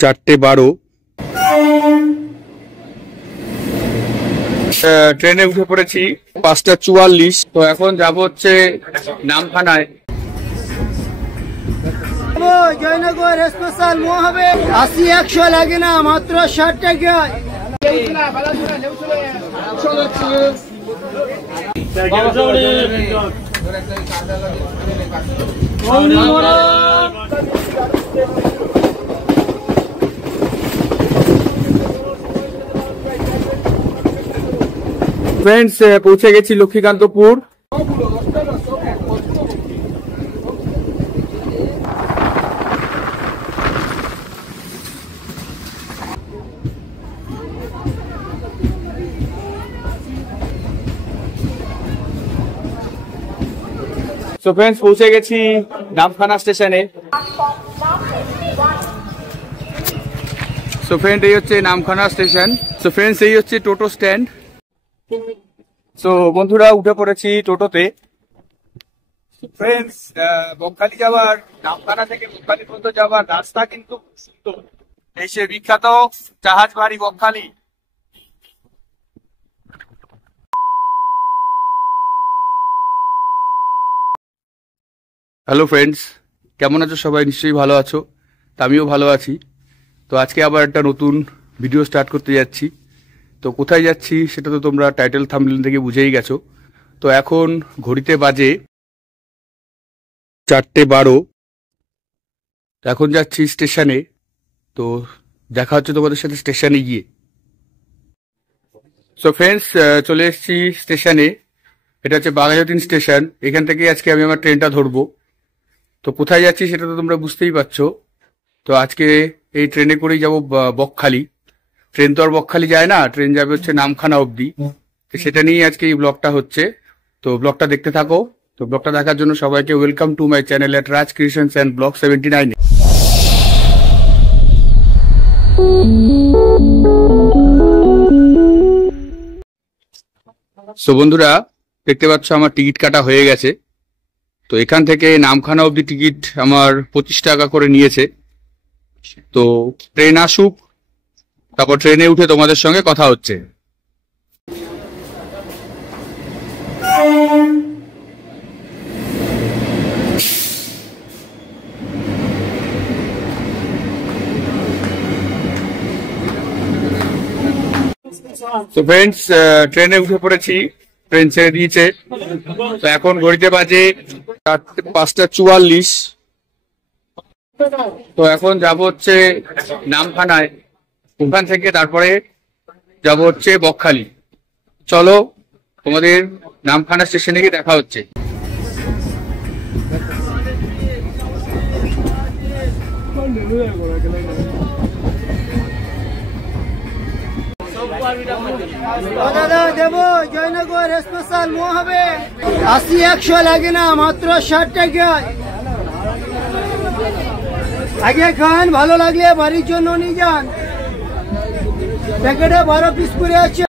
4:12 ট্রেনে উঠে পড়েছি 5:44। তো এখন যাব হচ্ছে নামখানায়। জয়নগর স্পেশাল মো হবে 80-100 লাগে না, মাত্র 60 টাকা। ফ্রেন্ডস, পৌঁছে গেছি লক্ষ্মীকান্তপুর। তো ফ্রেন্ডস, পৌঁছে গেছি নামখানা স্টেশনে। সো ফ্রেন্ড, এই হচ্ছে নামখানা স্টেশন। সো ফ্রেন্ডস, এই হচ্ছে টোটো স্ট্যান্ড। সো বন্ধুরা, উঠে পড়েছি টোটোতে। ফ্রেন্ডস, বকখালি যাওয়ার, নামখানা থেকে বকখালি পর্যন্ত যাওয়ার রাস্তা কিন্তু খুব সুন্দর। এই সে বিখ্যাত জাহাজ বাড়ি বকখালি। হ্যালো ফ্রেন্ডস, কেমন আছো সবাই? নিশ্চয়ই ভালো আছো। তা আমিও ভালো আছি। তো আজকে আবার একটা নতুন ভিডিও স্টার্ট করতে যাচ্ছি। তো কোথায় যাচ্ছি সেটা তো তোমরা টাইটেল থাম্বনেল থেকে বুঝেই গেছো। তো এখন ঘড়িতে বাজে 4:12। এখন যাচ্ছি স্টেশনে। তো দেখা হচ্ছে তোমাদের সাথে স্টেশনে গিয়ে। সো ফ্রেন্ডস, চলে এসেছি স্টেশনে। এটা হচ্ছে বাঘাযতীন স্টেশন। এখান থেকে আজকে আমি আমার ট্রেনটা ধরবো। তো কোথায় যাচ্ছি সেটা তো তোমরা বুঝতেই পারছো। তো আজকে এই ট্রেনে করেই যাবো বকখালি। ট্রেন তো আর বকখালি যায় না, ট্রেন যাবে হচ্ছে নামখানা অবধি। তো সেটা নিয়ে আজকে এই ব্লগটা হচ্ছে। তো ব্লগটা দেখতে থাকো। তো ব্লগটা দেখার জন্য সবাইকে welcome to my channel at Raj creations and blog 79। So বন্ধুরা, দেখতে পাচ্ছ আমার টিকিট কাটা হয়ে গেছে। তো এখান থেকে নামখানা অবধি টিকিট আমার 25 টাকা করে নিয়েছে। তো ট্রেন আসুক, তারপর ট্রেনে উঠে তোমাদের সঙ্গে কথা হচ্ছে। তো ফ্রেন্ডস, ট্রেনে উঠে পড়েছি। ট্রেন ছেড়ে দিয়েছে। তো এখন ঘড়িতে বাজে 5:44। তো এখন যাব হচ্ছে নামখানায়। ওখান থেকে তারপরে যাব হচ্ছে বকখালি। চলো, তোমাদের নামখানা স্টেশনে গিয়ে দেখা হচ্ছে। দাদা দেবো জয়নগর স্পেশাল মো হবে 80-100 লাগে না, মাত্র 60 টাকা। আগে খান, ভালো লাগলে বাড়ির জন্য নিয়ে যান। প্যাকেটে 12 পিস করে আছে।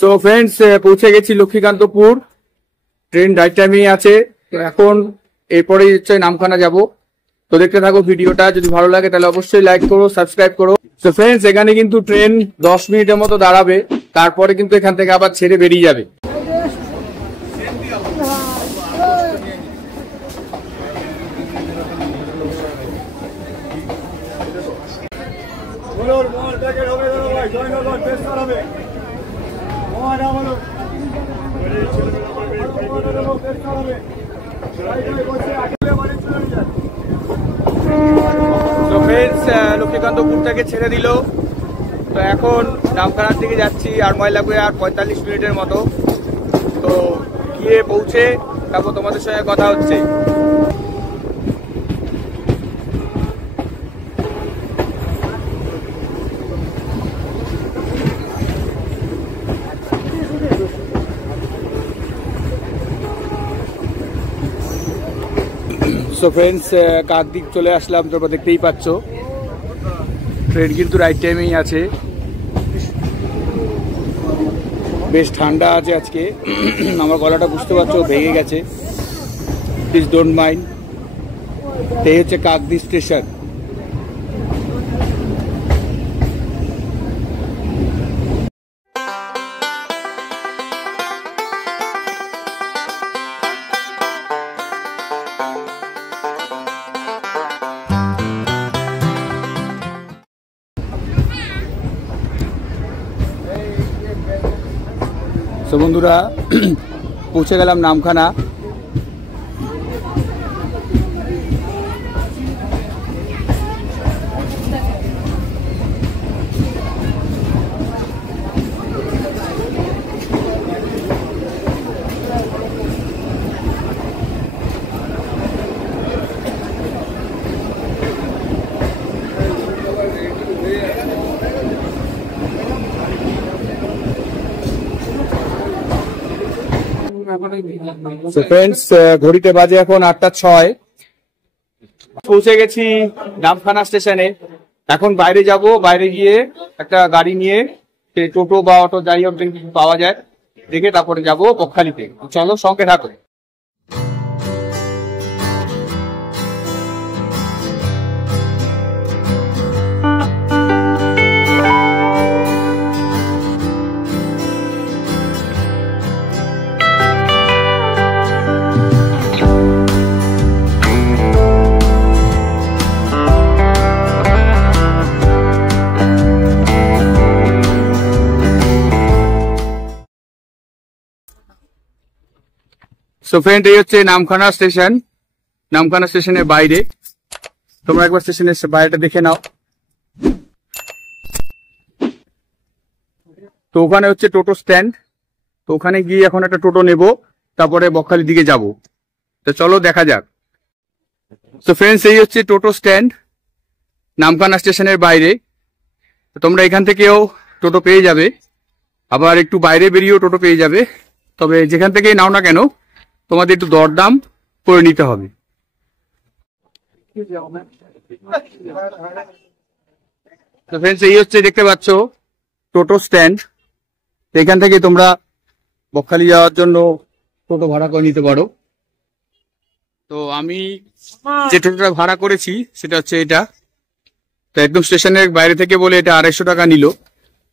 সো ফ্রেন্ডস, পৌঁছে গেছি লক্ষ্মীকান্তপুর। ট্রেন রাইট টাইমেই আছে। তো এখন এরপরে হচ্ছে নামখানা যাব। তো দেখতে থাকো ভিডিওটা, যদি ভালো লাগে তাহলে অবশ্যই লাইক করো, সাবস্ক্রাইব করো। তো ফ্রেন্ডস, এখানে কিন্তু ট্রেন 10 মিনিটের মতো দাঁড়াবে, তারপরে কিন্তু এখান থেকে আবার ছেড়ে বেরিয়ে যাবে। লক্ষ্মীকান্তপুর থেকে ছেড়ে দিল। তো এখন নামখানার দিকে যাচ্ছি, আর সময় লাগবে আর 45 মিনিটের মতো। তো গিয়ে পৌঁছে তারপর তোমাদের সঙ্গে কথা হচ্ছে। সো ফ্রেন্ডস, কাকদ্বীপ চলে আসলাম। তোমরা দেখতেই পাচ্ছ ট্রেন কিন্তু রাইট টাইমেই আছে। বেশ ঠান্ডা আছে আজকে। আমার গলাটা বুঝতে পারছো ভেঙে গেছে, প্লিজ ডোন্ট মাইন্ড। এই হচ্ছে কাকদ্বীপ স্টেশন। তো বন্ধুরা, পৌঁছে গেলাম নামখানা। ঘড়িতে বাজে এখন 8টা 6। পৌঁছে গেছি নামখানা স্টেশনে। এখন বাইরে যাব, বাইরে গিয়ে একটা গাড়ি নিয়ে, টোটো বা অটো যাই হোক পাওয়া যায় দেখে তারপরে যাব বকখালিতে। চলো সঙ্গে থাকো। সো ফ্রেন্ড, এই হচ্ছে নামখানা স্টেশন। নামখানা স্টেশনের বাইরে। তোমরা একবার স্টেশনের বাইরেটা দেখে নাও। তো ওখানে হচ্ছে টোটো স্ট্যান্ড। তো ওখানে গিয়ে এখন একটা টোটো নেব, তারপরে বকখালির দিকে যাব। তো চলো দেখা যাক। তো ফ্রেন্ডস, এই হচ্ছে টোটো স্ট্যান্ড নামখানা স্টেশনের বাইরে। তো তোমরা এখান থেকেও টোটো পেয়ে যাবে, আবার একটু বাইরে বেরিয়েও টোটো পেয়ে যাবে। তবে যেখান থেকেই নাও না কেন, তোমাদের একটু দরদাম করে নিতে হবে। তো ফ্রেন্ডস, এই হচ্ছে দেখতে পাচ্ছ টোটো স্ট্যান্ড। এখান থেকে তোমরা বকখালি যাওয়ার জন্য টোটো ভাড়া করে নিতে পারো। তো আমি যে টোটোটা ভাড়া করেছি সেটা হচ্ছে এটা। তো একদম স্টেশনের বাইরে থেকে বলে এটা 250 টাকা নিল,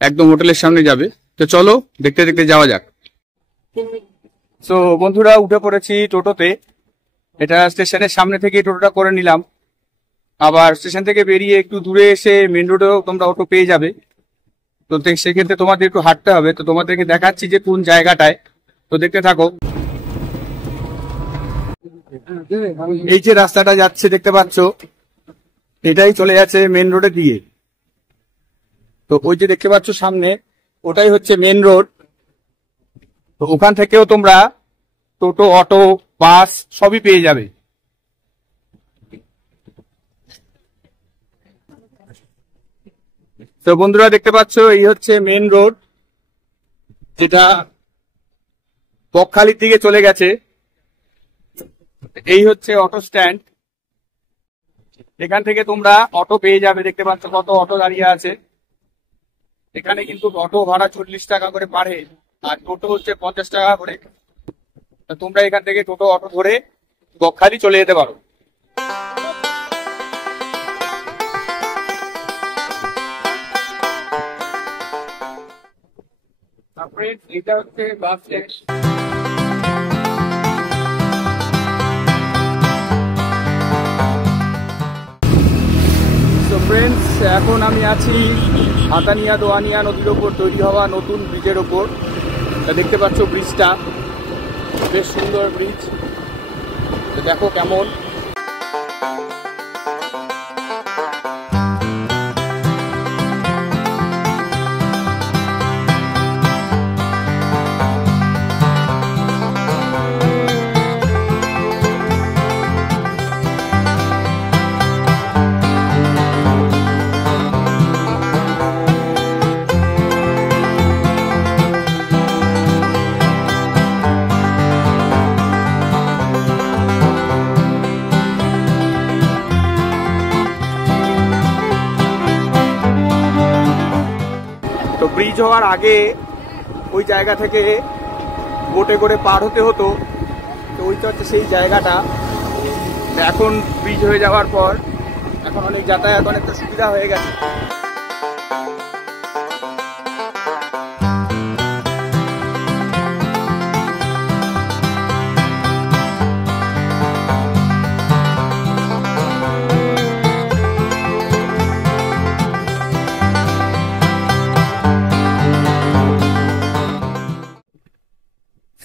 একদম হোটেলের সামনে যাবে। তো চলো দেখতে দেখতে যাওয়া যাক। তো বন্ধুরা, উঠে পড়েছি টোটোতে। এটা স্টেশনের সামনে থেকে টোটোটা করে নিলাম। আবার স্টেশন থেকে বেরিয়ে একটু দূরে এসে মেন রোডেও তোমরা অটো পেয়ে যাবে। তো সেক্ষেত্রে তোমাদের একটু হাঁটতে হবে। তো তোমাদেরকে দেখাচ্ছি যে কোন জায়গাটায়, তো দেখতে থাকো। এই যে রাস্তাটা যাচ্ছে দেখতে পাচ্ছ, এটাই চলে যাচ্ছে মেন রোডের দিকে। তো ওই যে দেখতে পাচ্ছ সামনে, ওটাই হচ্ছে মেন রোড। তো ওখান থেকেও তোমরা টোটো, অটো, বাস সবই পেয়ে যাবে। তো বন্ধুরা দেখতে পাচ্ছ, এই হচ্ছে মেন রোড, যেটা বকখালির দিকে চলে গেছে। এই হচ্ছে অটো স্ট্যান্ড, এখান থেকে তোমরা অটো পেয়ে যাবে। দেখতে পাচ্ছ কত অটো দাঁড়িয়ে আছে। এখানে কিন্তু অটো ভাড়া 40 টাকা করে পার হেড, আর টোটো হচ্ছে 50 টাকা করে। তোমরা এখান থেকে টোটো, অটো ধরে বকখালি চলে যেতে পারো। তারপরে এটা হচ্ছে বাস স্ট্যান্ড। তো ফ্রেন্ডস, এখন আমি আছি হাতানিয়া দোয়ানিয়া নদীর ওপর তৈরি হওয়া নতুন ব্রিজের ওপর। দেখতে পাচ্ছ ব্রিজটা বেশ সুন্দর ব্রিজ, দেখো কেমন। ব্রিজ হওয়ার আগে ওই জায়গা থেকে বোটে করে পার হতে হতো। তো ওইটা হচ্ছে সেই জায়গাটা। এখন ব্রিজ হয়ে যাওয়ার পর এখন অনেক যাতায়াত, অনেকটা সুবিধা হয়ে গেছে।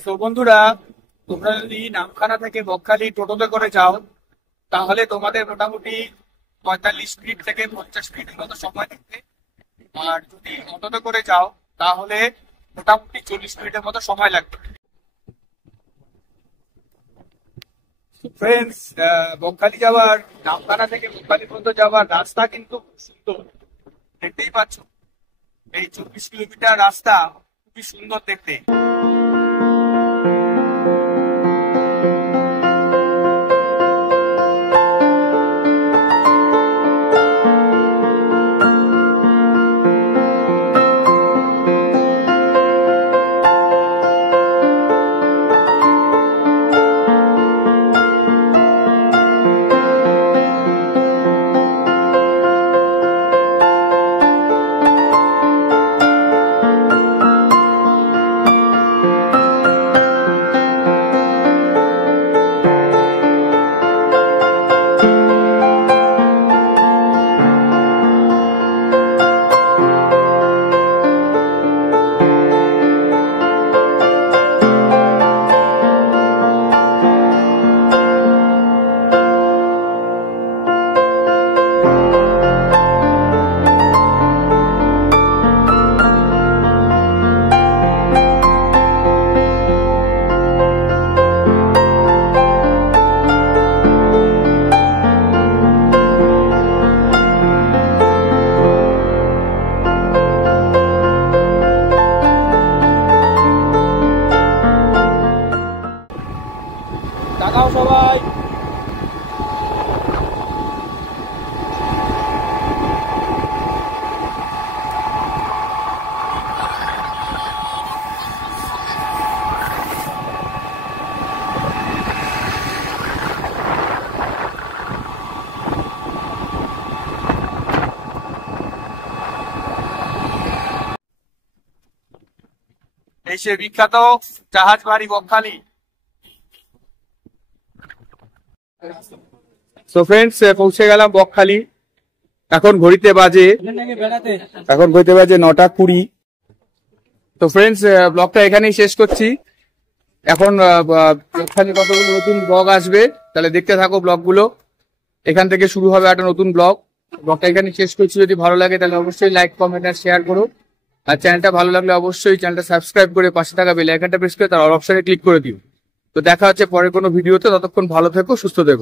তো বন্ধুরা, তোমরা যদি নামখানা থেকে বকখালি টোটোতে করে যাও, তাহলে তোমাদের মোটামুটি 45 মিনিট থেকে 50 মিনিটের মতো সময় লাগবে। আর যদি অটোতে করে যাও, তাহলে মোটামুটি 40 মিনিটের মতো সময় লাগবে। ফ্রেন্ডস, বকখালি যাওয়ার, নামখানা থেকে বকখালি পর্যন্ত যাওয়ার রাস্তা কিন্তু খুব সুন্দর, দেখতেই পাচ্ছ। এই 24 কিলোমিটার রাস্তা খুবই সুন্দর দেখতে। তাকাও সবাই। এই সে বিখ্যাত জাহাজ বাড়ি বকখালি। সো ফ্রেন্ডস, পৌঁছে গেলাম বকখালি। এখন ঘড়িতে বাজে 9:20। তো ফ্রেন্ডস, ব্লগটা এখানেই শেষ করছি। এখন এখানে কতগুলো নতুন ব্লগ আসবে, তাহলে দেখতে থাকো ব্লগগুলো। এখান থেকে শুরু হবে একটা নতুন ব্লগটা এখানে শেষ করছি। যদি ভালো লাগে তাহলে অবশ্যই লাইক, কমেন্ট আর শেয়ার করো। আর চ্যানেলটা ভালো লাগলে অবশ্যই চ্যানেলটা সাবস্ক্রাইব করে পাশে থাকা বেল আইকনটা প্রেস করে তার অল অপশনে ক্লিক করে দিও। তো দেখা হচ্ছে পরে কোনো ভিডিওতে। ততক্ষণ ভালো থেকো, সুস্থ থেকো।